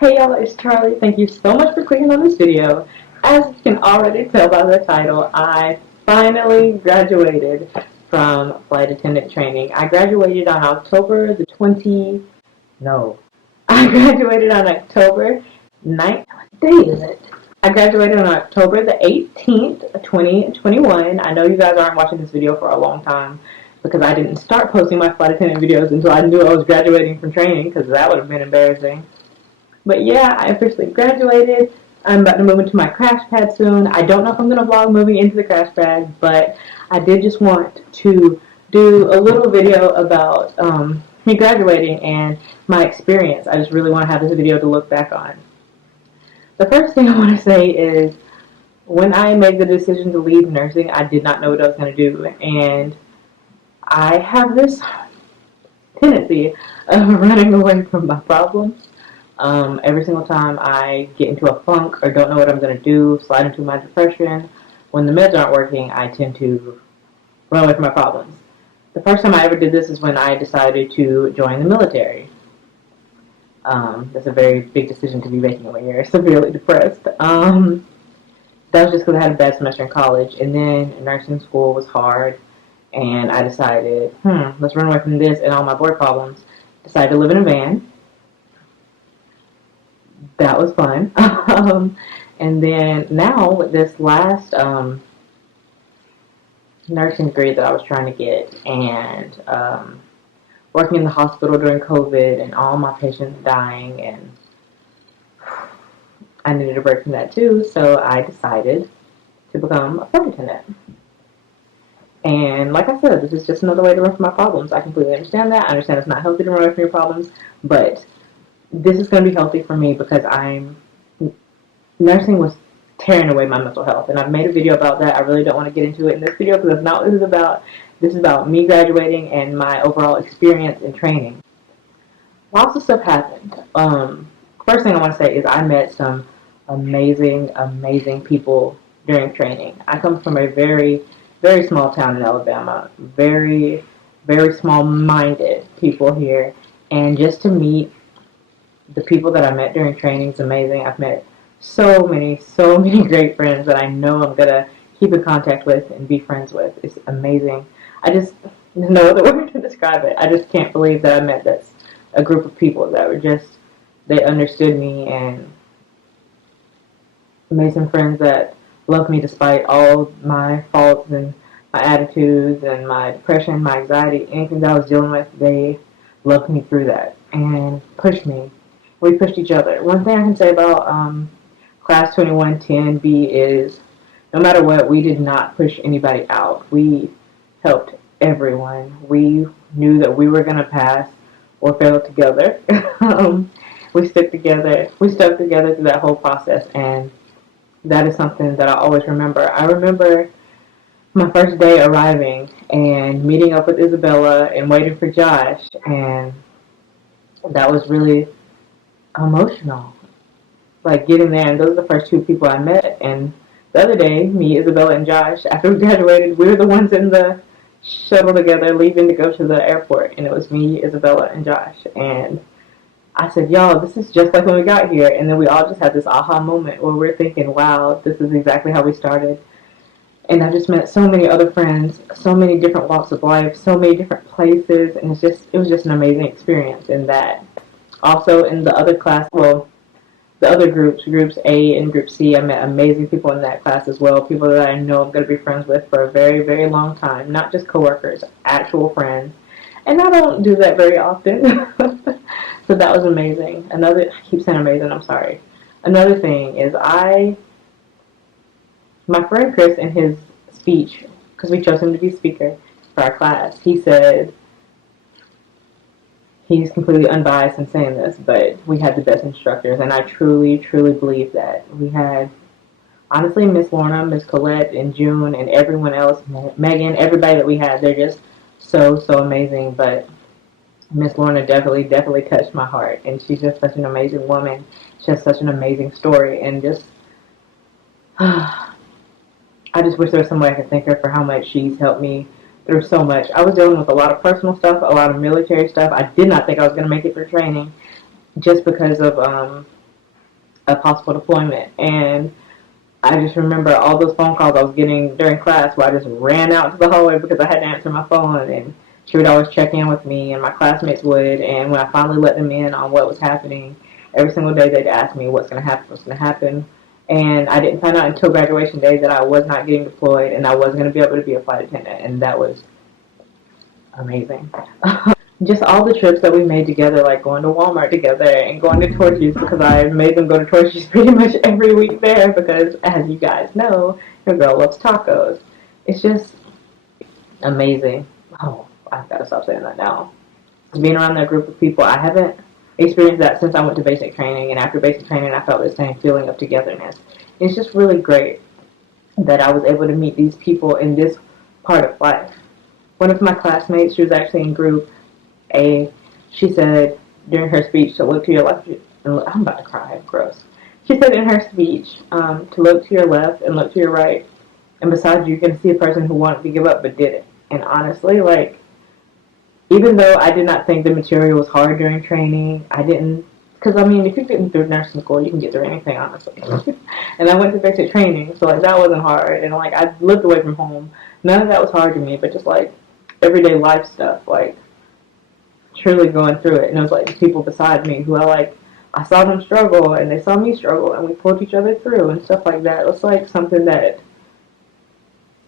Hey y'all, it's Charlie. Thank you so much for clicking on this video. As you can already tell by the title, I finally graduated from flight attendant training. I graduated on October the 20, no, I graduated on October 9th. What day is it? I graduated on October the 18th, 2021. I know you guys aren't watching this video for a long time because I didn't start posting my flight attendant videos until I knew I was graduating from training because that would have been embarrassing. But yeah, I officially graduated. I'm about to move into my crash pad soon. I don't know if I'm going to vlog moving into the crash pad, but I did just want to do a little video about me graduating and my experience. I just really want to have this video to look back on. The first thing I want to say is when I made the decision to leave nursing, I did not know what I was going to do. And I have this tendency of running away from my problems. Every single time I get into a funk or don't know what I'm going to do, slide into my depression, when the meds aren't working, I tend to run away from my problems. The first time I ever did this is when I decided to join the military. That's a very big decision to be making when you're severely depressed. That was just because I had a bad semester in college, and then nursing school was hard, and I decided, let's run away from this and all my board problems. Decided to live in a van. That was fun. And then now with this last nursing degree that I was trying to get, and working in the hospital during COVID and all my patients dying, and I needed a break from that too, so I decided to become a flight attendant. And like I said, this is just another way to run from my problems. I completely understand that. I understand it's not healthy to run away from your problems, but this is going to be healthy for me because nursing was tearing away my mental health, and I've made a video about that. I really don't want to get into it in this video because that's not what this is about. This is about me graduating and my overall experience in training. Lots of stuff happened. First thing I want to say is I met some amazing, amazing people during training. I come from a very, very small town in Alabama. Very, very small-minded people here, and just to meet the people that I met during training is amazing. I've met so many great friends that I know I'm going to keep in contact with and be friends with. It's amazing. There's no other word to describe it. I just can't believe that I met a group of people that were they understood me and made some friends that loved me despite all my faults and my attitudes and my depression, my anxiety, anything that I was dealing with. They loved me through that and pushed me. We pushed each other. One thing I can say about Class 2110B is no matter what, we did not push anybody out. We helped everyone. We knew that we were going to pass or fail together. We stuck together. We stuck together through that whole process, and that is something that I always remember. I remember my first day arriving and meeting up with Isabella and waiting for Josh, and that was really emotional. Like getting there, and those are the first two people I met. And the other day, me, Isabella, and Josh, after we graduated, we were the ones in the shuttle together leaving to go to the airport, and it was me, Isabella, and Josh. And I said, y'all, this is just like when we got here. And then we all just had this aha moment where we're thinking, wow, this is exactly how we started. And I just met so many other friends, so many different walks of life, so many different places, and it was just an amazing experience. And that also in the other class, the other groups A and Group C, I met amazing people in that class as well, people that I know I'm going to be friends with for a very, very long time, not just coworkers, actual friends. And I don't do that very often. So that was amazing. I keep saying amazing, I'm sorry. Another thing is my friend Chris, in his speech, because we chose him to be speaker for our class, he said, he's completely unbiased in saying this, but we had the best instructors, and I truly, truly believe that. We had, honestly, Miss Lorna, Miss Colette, and June, and everyone else, Megan, everybody that we had, they're just so amazing, but Miss Lorna definitely touched my heart, and she's just such an amazing woman. She has such an amazing story, and just, I just wish there was some way I could thank her for how much she's helped me through so much. I was dealing with a lot of personal stuff, a lot of military stuff. I did not think I was going to make it for training just because of a possible deployment. And I just remember all those phone calls I was getting during class where I just ran out to the hallway because I had to answer my phone, and she would always check in with me, and my classmates would, and when I finally let them in on what was happening, every single day they'd ask me what's going to happen, what's going to happen. And I didn't find out until graduation day that I was not getting deployed and I was going to be able to be a flight attendant, and that was amazing. Just all the trips that we made together, like going to Walmart together and going to Torchy's, because I made them go to Torchy's pretty much every week there because, as you guys know, your girl loves tacos. It's just amazing. Oh, I've got to stop saying that now. Being around that group of people, I haven't experienced that since I went to basic training, and after basic training I felt the same feeling of togetherness. It's just really great that I was able to meet these people in this part of life. One of my classmates, she was actually in group A, she said during her speech to look to your left, and I'm about to cry, gross. She said in her speech to look to your left and look to your right, and beside you, you're going to see a person who wanted to give up but didn't. And honestly, like, even though I did not think the material was hard during training, I didn't, because I mean, if you're getting through nursing school, you can get through anything, honestly. And I went to basic training, so like that wasn't hard. And like I lived away from home, none of that was hard to me, but just like everyday life stuff, like truly going through it. And it was like the people beside me who I saw them struggle and they saw me struggle and we pulled each other through and stuff like that. It was like something that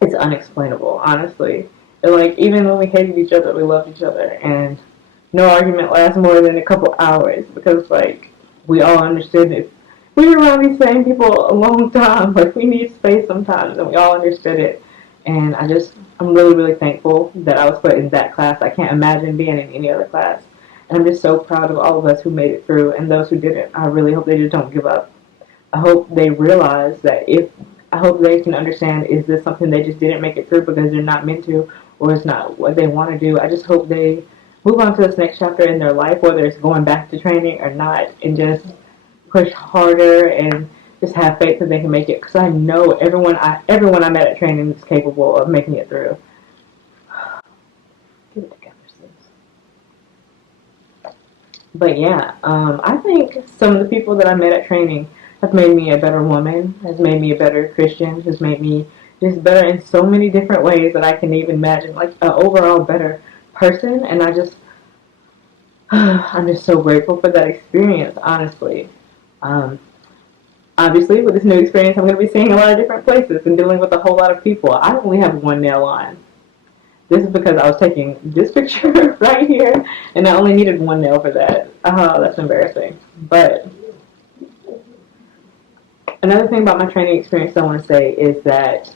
it's unexplainable, honestly. And like even when we hated each other, we loved each other, and no argument lasts more than a couple hours because like we all understood it. We were around these same people a long time. Like we need space sometimes, and we all understood it. And I'm really, really thankful that I was put in that class. I can't imagine being in any other class. And I'm just so proud of all of us who made it through, and those who didn't. I really hope they just don't give up. I hope they realize that I hope they can understand, is this something they just didn't make it through because they're not meant to, or it's not what they want to do. I just hope they move on to this next chapter in their life, whether it's going back to training or not, and just push harder and just have faith that they can make it. Because I know everyone I met at training is capable of making it through. Get it together, sis. But yeah, I think some of the people that I met at training have made me a better woman, has made me a better Christian, has made me just better in so many different ways that I can even imagine, like an overall better person. And I'm just so grateful for that experience, honestly. Obviously, with this new experience, I'm going to be seeing a lot of different places and dealing with a whole lot of people. I only have one nail on. This is because I was taking this picture right here, and I only needed one nail for that. Oh, that's embarrassing. But another thing about my training experience I want to say is that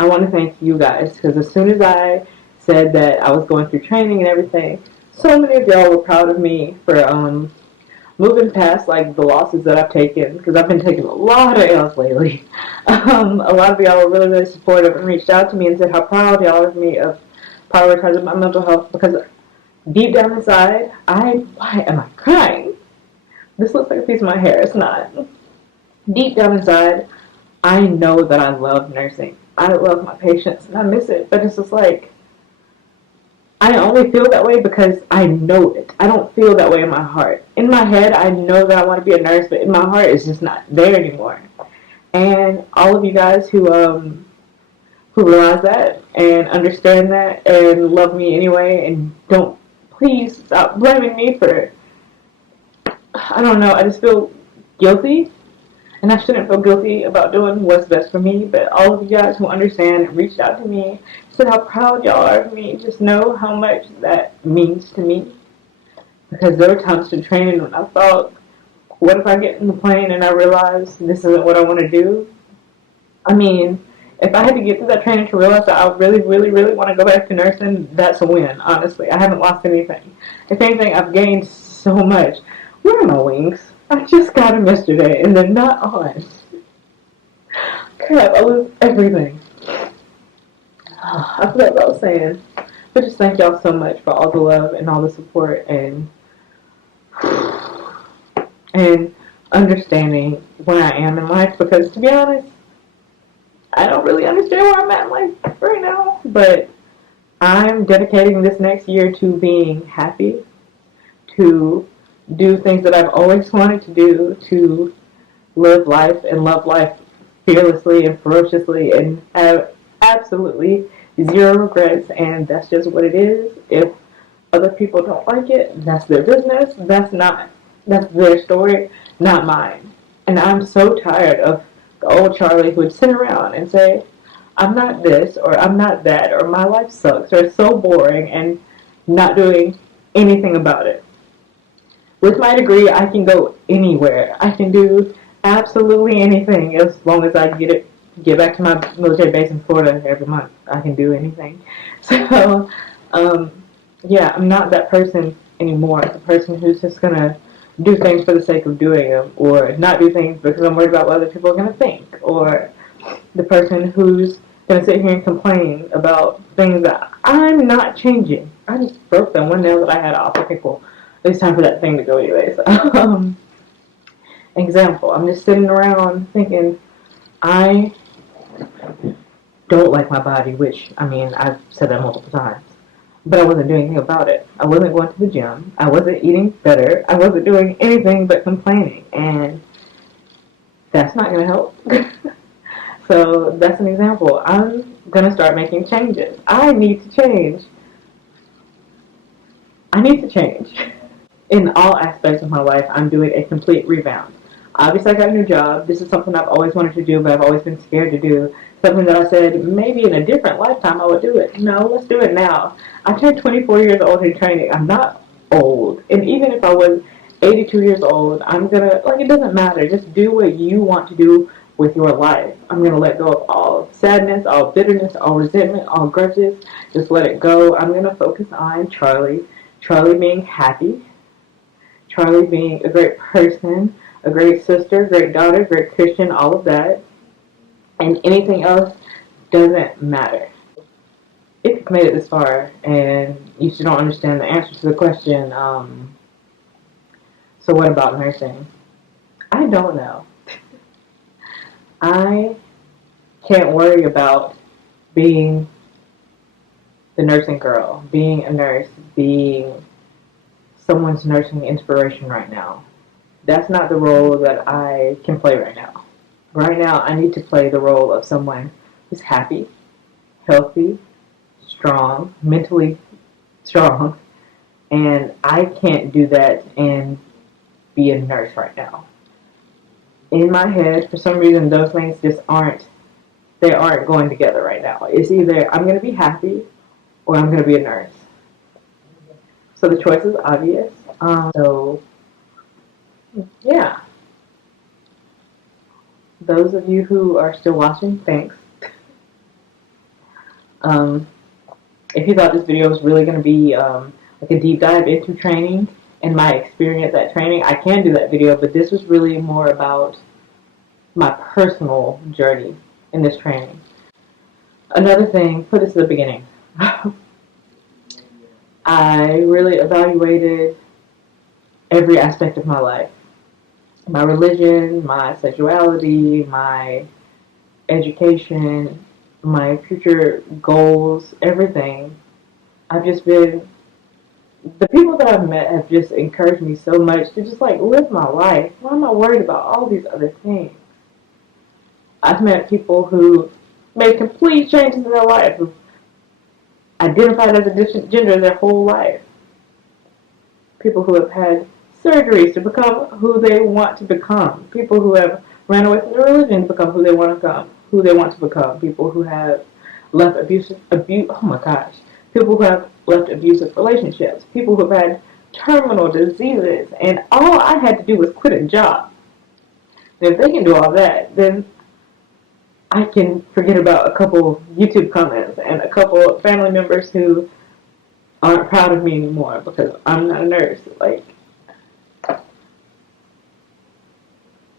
I want to thank you guys, because as soon as I said that I was going through training and everything, so many of y'all were proud of me for moving past like the losses that I've taken, because I've been taking a lot of L's lately. A lot of y'all were really, really supportive and reached out to me and said how proud y'all are of me of prioritizing my mental health, because deep down inside, why am I crying? This looks like a piece of my hair. It's not. Deep down inside, I know that I love nursing. I love my patients and I miss it, but it's just like, I only feel that way because I know it. I don't feel that way in my heart. In my head, I know that I want to be a nurse, but in my heart, it's just not there anymore. And all of you guys who realize that and understand that and love me anyway, and don't, please stop blaming me for, I don't know, I just feel guilty. And I shouldn't feel guilty about doing what's best for me, but all of you guys who understand and reached out to me, said how proud y'all are of me, just know how much that means to me. Because there were times in training when I thought, what if I get in the plane and I realize this isn't what I want to do? I mean, if I had to get through that training to realize that I really, really, really want to go back to nursing, that's a win, honestly. I haven't lost anything. If anything, I've gained so much. Where are my wings? I just got them yesterday, and they're not on. Crap, I lose everything. I forgot what I was saying. But just thank y'all so much for all the love and all the support and understanding where I am in life. Because, to be honest, I don't really understand where I'm at in life right now. But I'm dedicating this next year to being happy, to do things that I've always wanted to do, to live life and love life fearlessly and ferociously and have absolutely zero regrets, and that's just what it is. If other people don't like it, that's their business. That's their story, not mine. And I'm so tired of the old Charlie who would sit around and say, I'm not this or I'm not that or my life sucks or it's so boring, and not doing anything about it. With my degree, I can go anywhere. I can do absolutely anything as long as I get back to my military base in Florida every month. I can do anything. So, um, yeah, I'm not that person anymore. The person who's just gonna do things for the sake of doing them, or not do things because I'm worried about what other people are gonna think, or the person who's gonna sit here and complain about things that I'm not changing. I just broke that one nail that I had off. Okay, cool. It's time for that thing to go anyways. Example, I'm just sitting around thinking, I don't like my body, which, I mean, I've said that multiple times. But I wasn't doing anything about it. I wasn't going to the gym. I wasn't eating better. I wasn't doing anything but complaining. And that's not going to help. So that's an example. I'm going to start making changes. I need to change. I need to change. In all aspects of my life, I'm doing a complete revamp. Obviously, I got a new job. This is something I've always wanted to do, but I've always been scared to do. Something that I said, maybe in a different lifetime I would do it. No, let's do it now. I turned 24 years old in training. I'm not old. And even if I was 82 years old, I'm going to, like, it doesn't matter. Just do what you want to do with your life. I'm going to let go of all sadness, all bitterness, all resentment, all grudges. Just let it go. I'm going to focus on Charlie. Charlie being happy. Charlie being a great person, a great sister, great daughter, great Christian, all of that. And anything else doesn't matter. If you've made it this far and you still don't understand the answer to the question, so what about nursing? I don't know. I can't worry about being the nursing girl, being a nurse, being someone's nursing inspiration right now. That's not the role that I can play right now. Right now, I need to play the role of someone who's happy, healthy, strong, mentally strong, and I can't do that and be a nurse right now. In my head, for some reason, those things just they aren't going together right now. It's either I'm going to be happy or I'm going to be a nurse. So the choice is obvious. So, yeah. Those of you who are still watching, thanks. If you thought this video was really going to be like a deep dive into training and my experience at training, I can do that video, but this was really more about my personal journey in this training. Another thing, put this at the beginning. I really evaluated every aspect of my life. My religion, my sexuality, my education, my future goals, everything. I've just been, the people that I've met have just encouraged me so much to just like live my life. Why am I worried about all these other things? I've met people who made complete changes in their life, who identified as a different gender their whole life. People who have had surgeries to become who they want to become. People who have ran away from their religion to become who they want to become. People who have left oh my gosh. People who have left abusive relationships. People who have had terminal diseases. And all I had to do was quit a job. And if they can do all that, then I can forget about a couple YouTube comments and a couple family members who aren't proud of me anymore because I'm not a nurse. Like,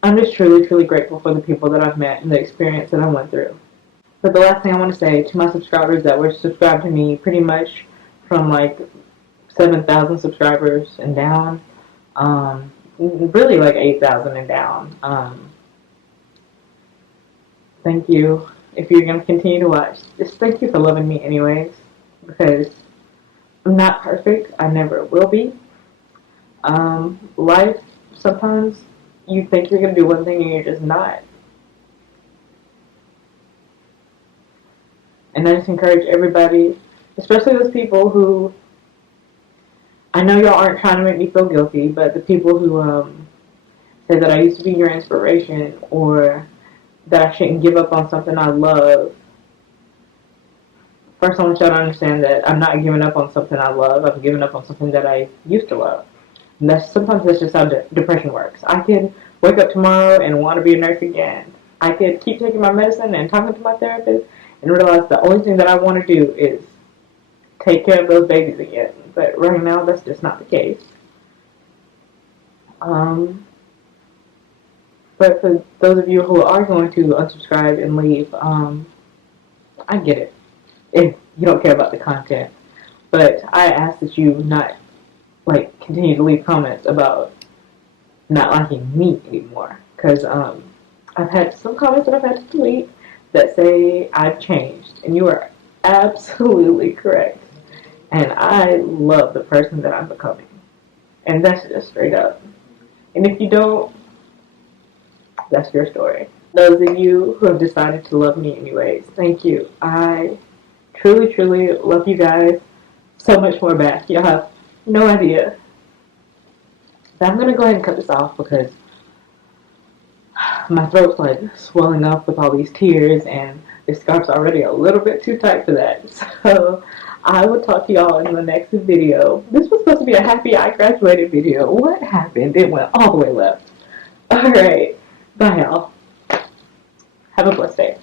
I'm just truly, truly grateful for the people that I've met and the experience that I went through. But the last thing I want to say to my subscribers that were subscribed to me pretty much from like 7,000 subscribers and down, really like 8,000 and down. Thank you. If you're going to continue to watch, just thank you for loving me anyways, because I'm not perfect. I never will be. Life sometimes you think you're going to do one thing and you're just not. And I just encourage everybody, especially those people who, I know y'all aren't trying to make me feel guilty, but the people who say that I used to be your inspiration or that I shouldn't give up on something I love. First, I want y'all to understand that I'm not giving up on something I love. I'm giving up on something that I used to love. And sometimes that's just how depression works. I can wake up tomorrow and want to be a nurse again. I could keep taking my medicine and talking to my therapist and realize the only thing that I want to do is take care of those babies again. But right now, that's just not the case. But for those of you who are going to unsubscribe and leave, I get it if you don't care about the content. But I ask that you not continue to leave comments about not liking me anymore, because I've had some comments that I've had to delete that say I've changed, and you are absolutely correct. And I love the person that I'm becoming, and that's just straight up. And if you don't, that's your story. Those of you who have decided to love me anyways, thank you. I truly, truly love you guys so much more back. Y'all have no idea. But I'm going to go ahead and cut this off because my throat's swelling up with all these tears and this scarf's already a little bit too tight for that. So I will talk to y'all in the next video. This was supposed to be a happy I graduated video. What happened? It went all the way left. Alright. Bye, y'all. Have a blessed day.